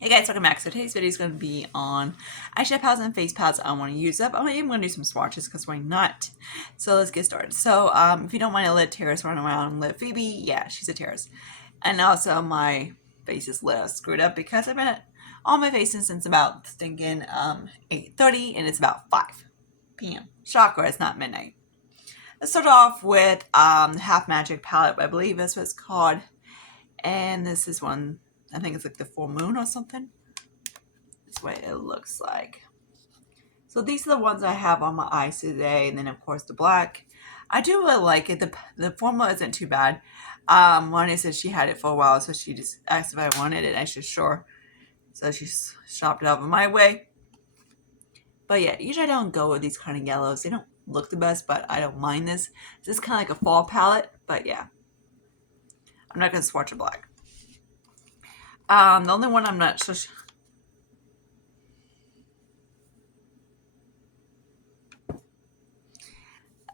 Hey guys, welcome back. So today's video is going to be on eyeshadow palettes and face palettes I want to use up. I'm even going to do some swatches because why not? So let's get started. So if you don't mind a lit terrorist running around lit Phoebe, yeah, she's a terrorist. And also my face is lit screwed up because I've been on my face since about stinking 8:30 and it's about 5 p.m. Shocker, it's not midnight. Let's start off with the Half Magic palette. I believe that's what it's called. And this is one, I think it's like the full moon or something. That's what it looks like. So these are the ones I have on my eyes today. And then of course the black. I do really like it. The formula isn't too bad. Monia said she had it for a while, so she just asked if I wanted it. I said sure. So she shopped it over my way. But yeah, usually I don't go with these kind of yellows. They don't look the best, but I don't mind this. This is kind of like a fall palette, but yeah. I'm not going to swatch a black. The only one I'm not so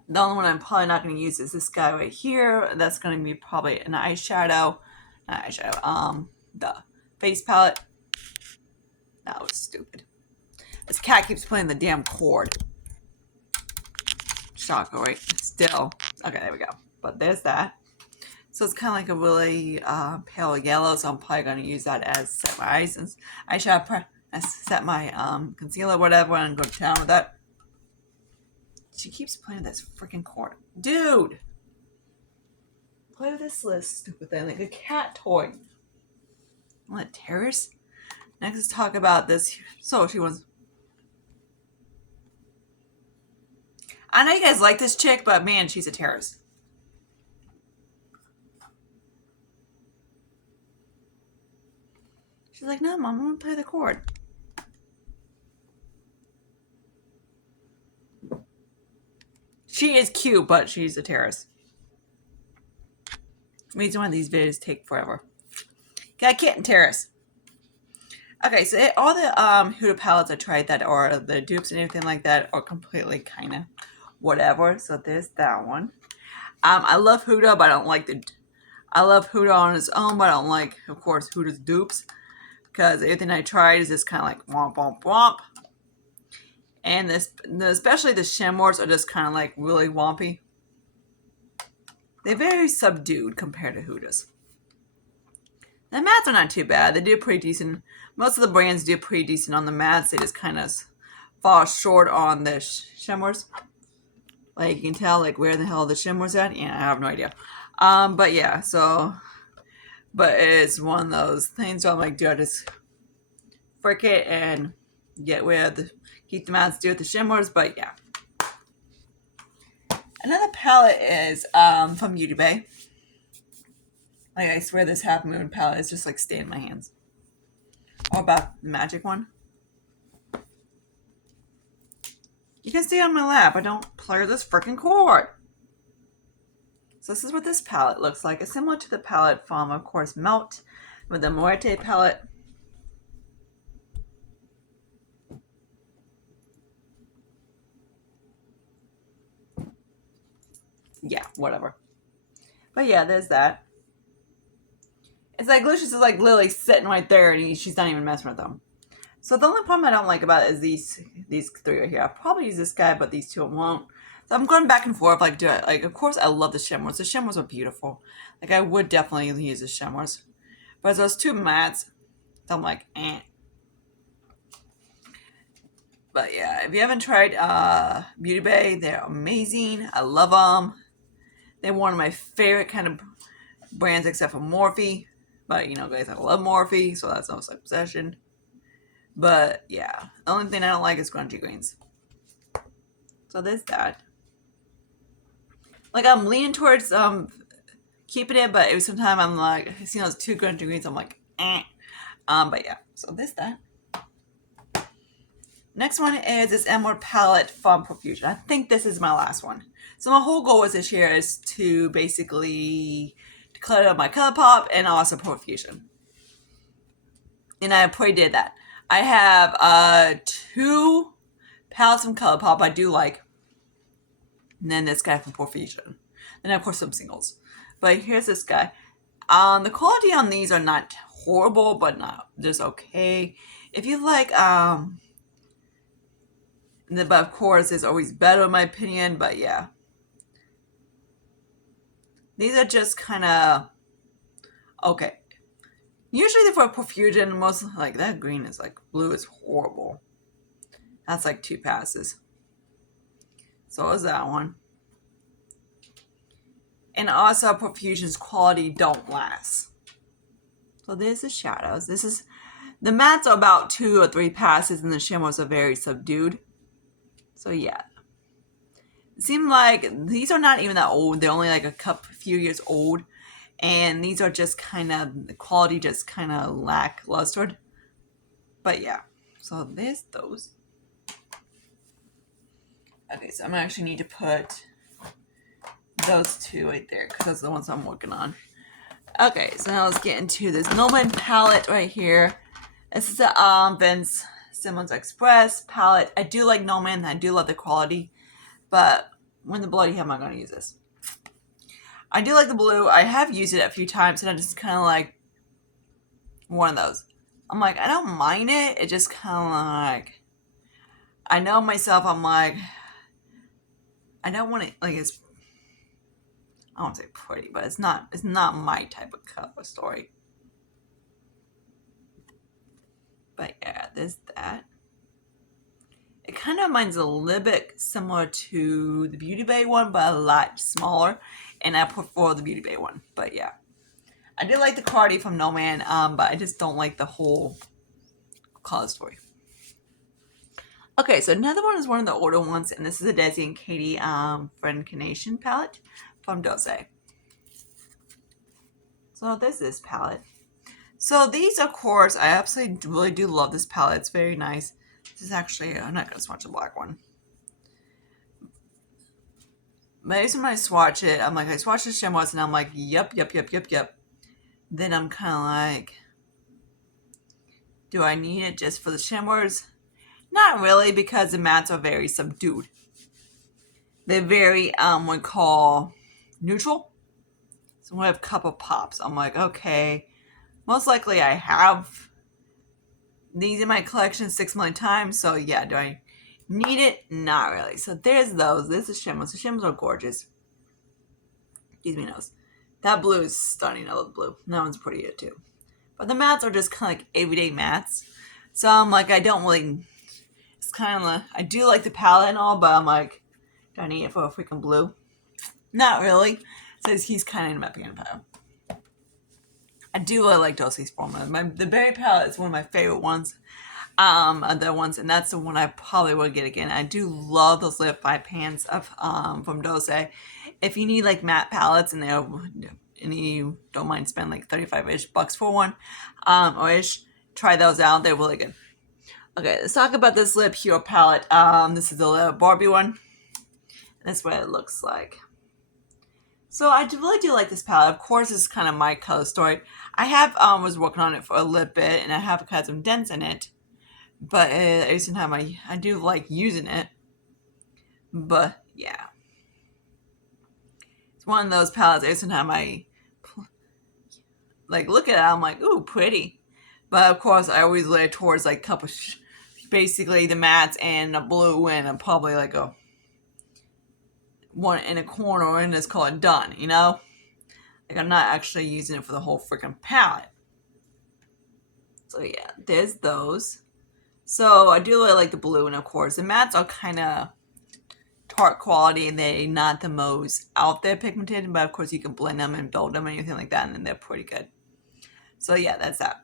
the only one I'm probably not going to use is this guy right here. That's going to be probably an eyeshadow. Not eyeshadow. The face palette. That was stupid. This cat keeps playing the damn cord. Shocker, right? Still. Okay, there we go. But there's that. So it's kind of like a really pale yellow, so I'm probably going to use that as set my eyes and eyeshadow, set my concealer, whatever, and go to town with that. She keeps playing this freaking cord. Dude! Play with this little stupid thing like a cat toy. What, terrors? Next, let's talk about this. So she wants. I know you guys like this chick, but man, she's a terrorist. She's like, no, Mom, I'm gonna play the chord. She is cute, but she's a terrorist. Makes one of these videos take forever. Got kitten terrorist. Okay, so all the Huda palettes I tried that are the dupes and everything like that are completely kind of whatever. So there's that one. I love Huda, but I don't like I love Huda on its own, but I don't like, of course, Huda's dupes. Because everything I tried is just kind of like womp, womp, womp. And especially the shimmers are just kind of like really wompy. They're very subdued compared to Huda's. The mattes are not too bad. They do pretty decent. Most of the brands do pretty decent on the mattes. They just kind of fall short on the shimmers. Like you can tell, like where the hell the shimmer's at. Yeah, I have no idea. But yeah, so, but it's one of those things where I'm like, do I just frick it and get where keep the mattes, do with the shimmers? But yeah. Another palette is from Beauty Bay. Like I swear this Half Moon palette is just like staying in my hands. Or about the magic one. You can stay on my lap. I don't play this freaking cord. So this is what this palette looks like. It's similar to the palette from, of course, Melt with the Muerte palette. Yeah, whatever. But yeah, there's that. It's like Lucius is like Lily sitting right there and she's not even messing with them. So the only problem I don't like about it is these three right here. I'll probably use this guy, but these two I won't. So I'm going back and forth, like, do it. Like, of course, I love the shimmers. The shimmers are beautiful. Like, I would definitely use the shimmers. But those two mattes, I'm like, eh. But yeah, if you haven't tried Beauty Bay, they're amazing. I love them. They're one of my favorite kind of brands, except for Morphe. But, you know, guys, I love Morphe, so that's no such possession. But, yeah, the only thing I don't like is grungy greens. So there's that. Like, I'm leaning towards keeping it, but sometimes I'm like, I see those two grungy greens, I'm like, eh. But yeah, so there's that. Next one is this Emerald palette from Profusion. I think this is my last one. So my whole goal with this year is to basically declare up my ColourPop and also Profusion. And I pretty did that. I have 2 palettes from ColourPop I do like. And then this guy from Profusion. And of course some singles. But here's this guy. The quality on these are not horrible, but not just okay. If you like, but of course, it's always better in my opinion. But yeah, these are just kind of okay. Usually for Profusion, most like that green is like blue is horrible. That's like 2 passes. So is that one. And also Profusion's quality don't last. So there's the shadows. This is the mattes are about 2 or 3 passes, and the shimmers are very subdued. So yeah, it seemed like these are not even that old. They're only like a few years old, and these are just kind of the quality just kind of lackluster. But yeah, so there's those. Okay, so I'm gonna actually need to put those 2 right there because those are the ones I'm working on. Okay, so now let's get into this Noman palette right here. This is a Vince Simmons Express palette. I do like Noman. I do love the quality, but when the bloody hell am I going to use this? I do like the blue. I have used it a few times, and I just kind of like one of those. I'm like, I don't mind it. It just kind of like, I know myself. I'm like, I don't want it like it's. I don't want to say pretty, but it's not. It's not my type of cover story. But yeah, there's that. It kind of reminds a little bit similar to the Beauty Bay one, but a lot smaller. And I prefer the Beauty Bay one. But yeah, I did like the quality from No Man, but I just don't like the whole color story. Okay, so another one is one of the older ones, and this is a Desi and Katie Friend Carnation palette from Dose. So there's this palette. So these, of course, I absolutely really do love this palette. It's very nice. This is actually, I'm not going to swatch the black one. But every time I swatch it, I'm like, I swatch the shimmers, and I'm like, yep. Then I'm kind of like, do I need it just for the shimmers? Not really, because the mattes are very subdued. They're very, we call neutral. So I have a couple pops. I'm like, okay, most likely I have these in my collection 6 million times. So yeah, do I need it? Not really. So there's those. This is shimmers. The shimmers are gorgeous. Excuse me, nose. That blue is stunning. I love blue. That one's pretty too. But the mattes are just kind of like everyday mattes. So I'm like, I don't really. It's kind of like, I do like the palette and all, but I'm like, do I need it for a freaking blue? Not really. So he's kind of in my opinion pile. I do really like Dulce's formula. The berry palette is one of my favorite ones. Other ones, and that's the one I probably will get again. I do love those lip eye pans of from Dose. If you need like matte palettes and you don't mind spending like $35-ish for one, or ish, try those out. They're really good. Okay, let's talk about this Lip Hero palette. This is the Barbie one. That's what it looks like. So I really do like this palette. Of course, this is kind of my color story. I have was working on it for a little bit, and I have had some dents in it. But at the same time, I do like using it. But yeah, it's one of those palettes. At the same time, I like look at it. I'm like, ooh, pretty. But of course, I always lay towards like couple, basically the mattes and a blue, and probably like a one in a corner, and it's called done. You know, like I'm not actually using it for the whole freaking palette. So yeah, there's those. So I do really like the blue, and of course the mattes are kind of tart quality, and they're not the most out there pigmented, but of course you can blend them and build them and anything like that, and then they're pretty good. So yeah, that's that.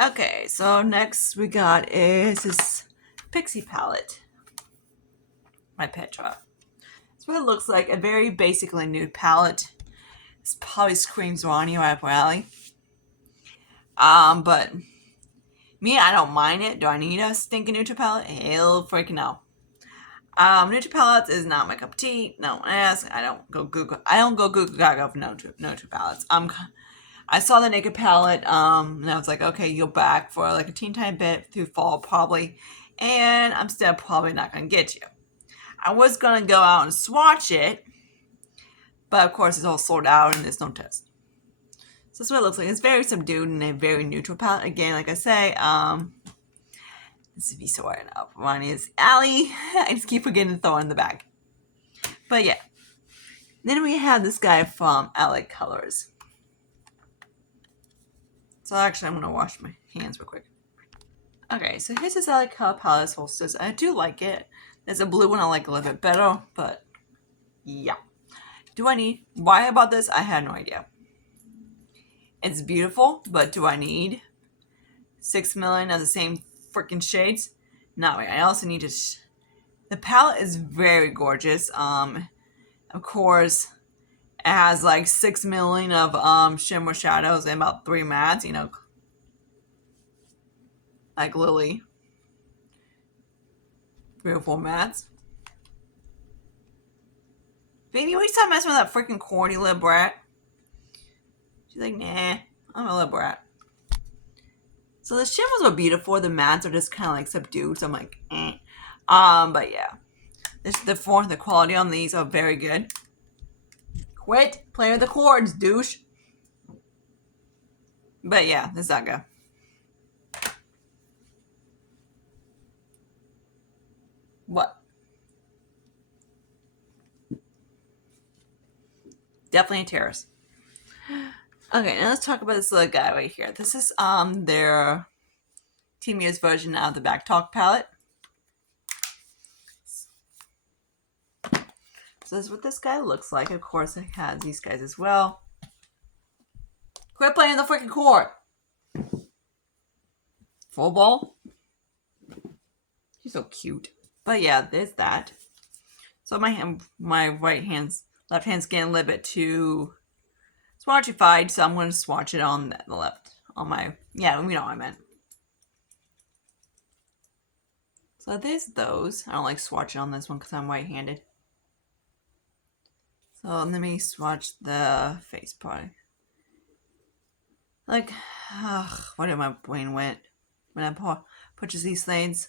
Okay, so next we got is this Pixie palette by Petra. That's what it looks like. A very basically nude palette. This probably screams Ronnie right up her alley. But me, I don't mind it. Do I need a stinking neutral palette? Hell freaking no. Neutral palettes is not my cup of tea. No one ask. I don't go Google Gaga for neutral palettes. I saw the Naked palette, and I was like, okay, you'll back for like a teen time bit through fall probably, and I'm still probably not gonna get you. I was gonna go out and swatch it, but of course it's all sold out and there's no test. So that's what it looks like. It's very subdued and a very neutral palette. Again, like I say, this would be sorting up. One is Allie. I just keep forgetting to throw in the bag. But yeah. Then we have this guy from LA Colors. So actually, I'm going to wash my hands real quick. Okay, so here's this LA Color palette holsters. I do like it. There's a blue one I like a little bit better, but yeah. Do I need... Why about this? I had no idea. It's beautiful, but do I need 6 million of the same freaking shades? Not really. I also need to... The palette is very gorgeous. Of course, it has like 6 million of shimmer shadows and about 3 mattes, you know, like Lily. 3 or 4 mattes. Baby, why you stop messing with that freaking corny little brat? She's like, nah, I'm a little brat. So the shimmers are beautiful. The mattes are just kind of like subdued. So I'm like, eh. But yeah. The quality on these are very good. Quit playing with the cords, douche. But yeah, this is that guy. What? Definitely a terrace. Okay, now let's talk about this little guy right here. This is their Team US version of the Back Talk palette. So this is what this guy looks like. Of course, it has these guys as well. Quit playing the freaking court. Full ball. She's so cute. But yeah, there's that. So my left hand's getting a little bit too swatchified, so I'm going to swatch it on the left. On my, yeah, you know what I meant. So there's those. I don't like swatching on this one because I'm right-handed. So let me swatch the face part. Like, where did my brain went when I purchase these things?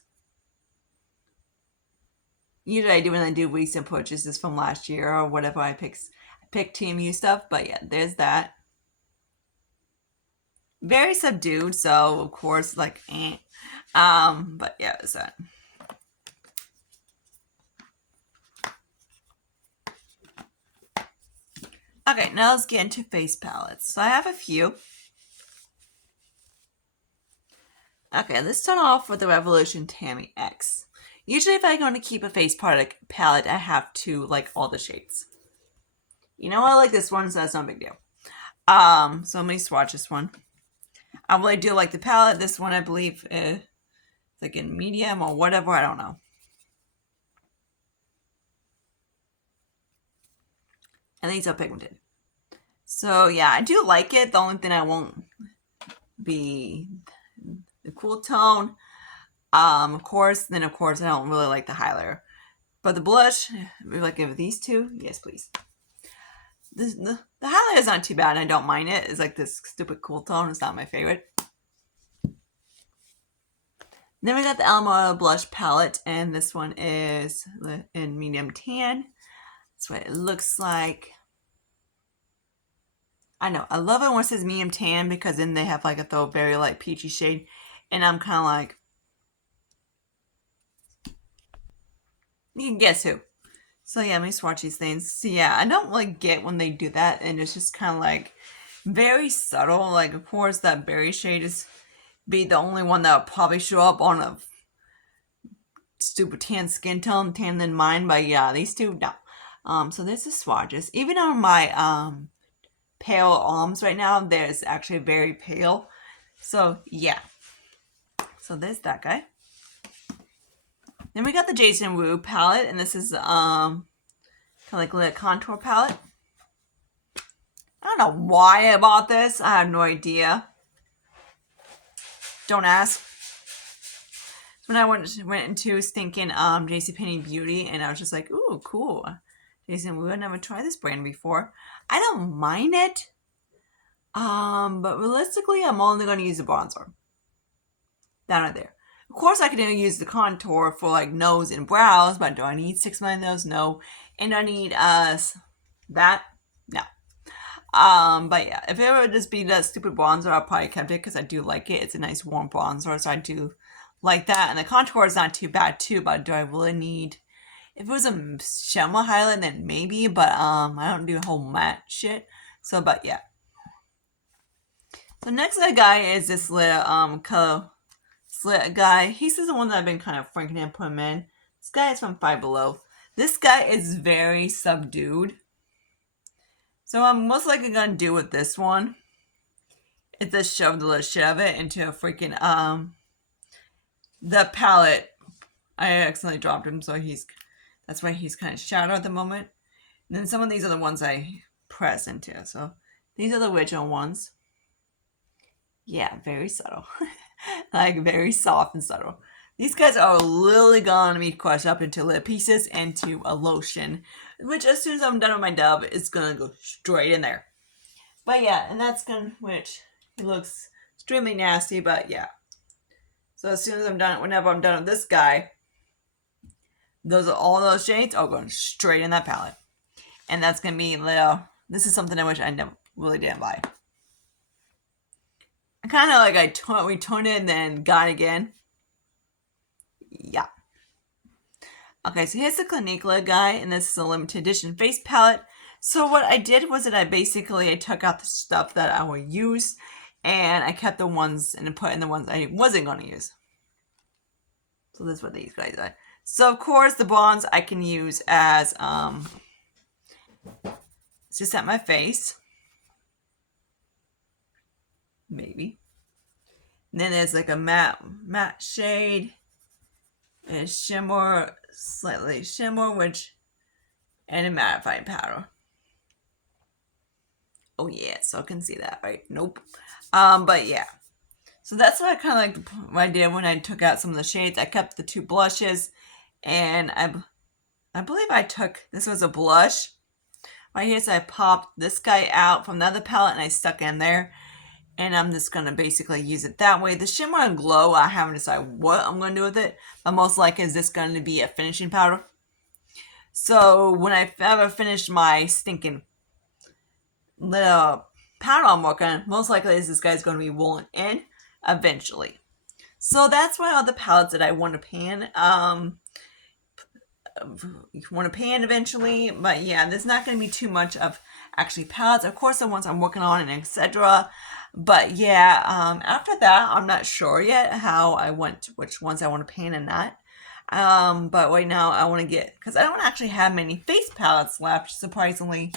Usually I do when I do recent purchases from last year or whatever. I pick TMU stuff, but yeah, there's that. Very subdued, so of course, like, eh. But yeah, there's that. Okay, now let's get into face palettes. So I have a few. Okay, let's start off with the Revolution Tammy X. Usually if I'm going to keep a face palette, I have to like all the shades. You know, I like this one, so that's not a big deal. So let me swatch this one. I really do like the palette. This one, I believe, is like in medium or whatever. I don't know. And these are pigmented. So yeah, I do like it. The only thing I won't be the cool tone. Of course, I don't really like the highlighter. But the blush, maybe like give these two. Yes, please. The highlighter is not too bad. I don't mind it. It's like this stupid cool tone. It's not my favorite. Then we got the Alamo blush palette, and this one is in medium tan. That's what it looks like. I know. I love it when it says medium tan because then they have like a very light peachy shade. And I'm kind of like, you can guess who. So yeah, let me swatch these things. So yeah, I don't like get when they do that, and it's just kind of like very subtle. Like, of course, that berry shade is be the only one that will probably show up on a stupid tan skin tone, tan than mine. But yeah, these two, no. So there's the swatches. Even on my pale arms right now, there's actually very pale. So yeah. So there's that guy. Then we got the Jason Wu palette, and this is kind of like a contour palette. I don't know why I bought this. I have no idea. Don't ask. When I went into stinking JCPenney Beauty, and I was just like, ooh, cool. Jason Wu, I've never tried this brand before. I don't mind it. But realistically, I'm only going to use the bronzer. Down right there. Of course, I can use the contour for like nose and brows, but do I need 6 million of those? No. And do I need that? No. But yeah, if it would just be that stupid bronzer, I'll probably kept it because I do like it. It's a nice warm bronzer, so I do like that. And the contour is not too bad too, but do I really need... If it was a shimmer highlight, then maybe, but I don't do whole matte shit. So, but yeah. So next guy is this little color slit guy. He's the one that I've been kind of franking and putting in. This guy is from Five Below. This guy is very subdued. So I'm most likely gonna do with this one is just shove the little shit of it into a freaking the palette. I accidentally dropped him, so that's why he's kind of shadowed at the moment. And then some of these are the ones I press into. So these are the original ones. Yeah, very subtle. Like very soft and subtle. These guys are literally gonna be crushed up into little pieces into a lotion, which as soon as I'm done with my dub, it's gonna go straight in there. But yeah, and that's which it looks extremely nasty, but yeah. So as soon as I'm done, whenever I'm done with this guy, all those shades are going straight in that palette. And that's gonna be little, this is something I wish I never really didn't buy. Kind of like we toned it and then got it again. Yeah. Okay, so here's the Clinique guy, and this is a limited edition face palette. So what I did was that I took out the stuff that I would use, and I kept the ones and put in the ones I wasn't going to use. So this is what these guys are. So of course the bronze I can use as just at my face. Maybe. And then there's like a matte shade. A shimmer, slightly shimmer, and a mattifying powder. Oh yeah, so I can see that, right? Nope. But yeah. So that's what I kind of like what I did when I took out some of the shades. I kept the two blushes, and I believe this was a blush. Right here, so I popped this guy out from the other palette and I stuck in there. And I'm just going to basically use it that way. The Shimmer and Glow, I haven't decided what I'm going to do with it. But most likely is this going to be a finishing powder. So when I ever finish my stinking little powder I'm working on, most likely is this guy's going to be rolling in eventually. So that's why all the palettes that I want to pan. Eventually. But yeah, there's not going to be too much of actually palettes. Of course, the ones I'm working on and etc. But yeah, after that, I'm not sure yet which ones I want to paint and not. But right now I want to because I don't actually have many face palettes left, surprisingly.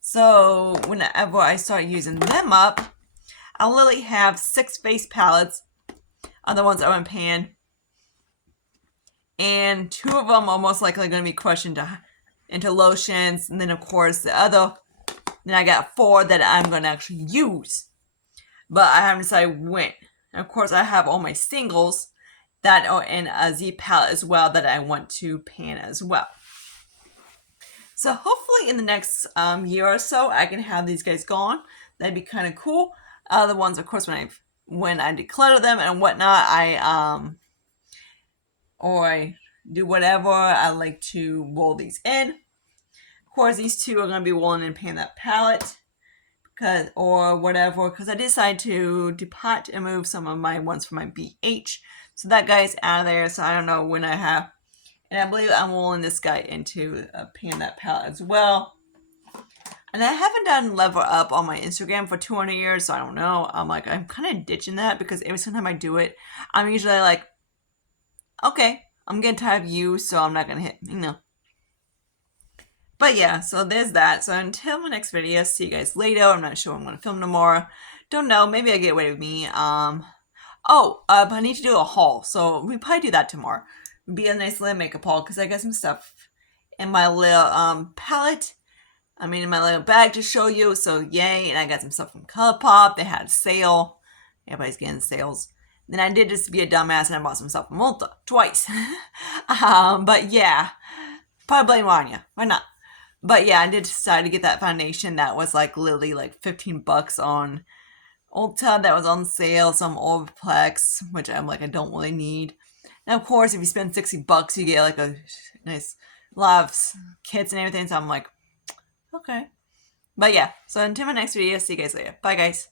So whenever I start using them up, I'll literally have 6 face palettes on the ones I want to pan. And 2 of them are most likely going to be crushed into lotions. And then of course then I got 4 that I'm going to actually use. But I haven't decided when. And of course, I have all my singles that are in a Z palette as well that I want to pan as well. So hopefully in the next year or so, I can have these guys gone. That'd be kind of cool. The ones, of course, when I declutter them and whatnot, I do whatever, I like to roll these in. Of course, these 2 are going to be rolling and pan that palette. Because I decided to depot and move some of my ones from my BH. So that guy is out of there, so I don't know when I have. And I believe I'm rolling this guy into pan that palette as well. And I haven't done level up on my Instagram for 200 years, so I don't know. I'm kind of ditching that because every time I do it, I'm usually like, okay, I'm getting tired of you, so I'm not going to hit, But yeah, so there's that. So until my next video, see you guys later. I'm not sure I'm going to film tomorrow. Don't know. Maybe I get away with me. But I need to do a haul. So we probably do that tomorrow. It'd be a nice little makeup haul because I got some stuff in my little palette. In my little bag to show you. So yay. And I got some stuff from ColourPop. They had a sale. Everybody's getting sales. Then I did just be a dumbass and I bought some stuff from Ulta twice. But yeah. Probably blame Rania. Why not? But yeah, I did decide to get that foundation that was literally $15 on Ulta that was on sale, some Olaplex, which I don't really need. And of course, if you spend $60, you get a nice lot of kits and everything. So I'm like, okay. But yeah, so until my next video, see you guys later. Bye, guys.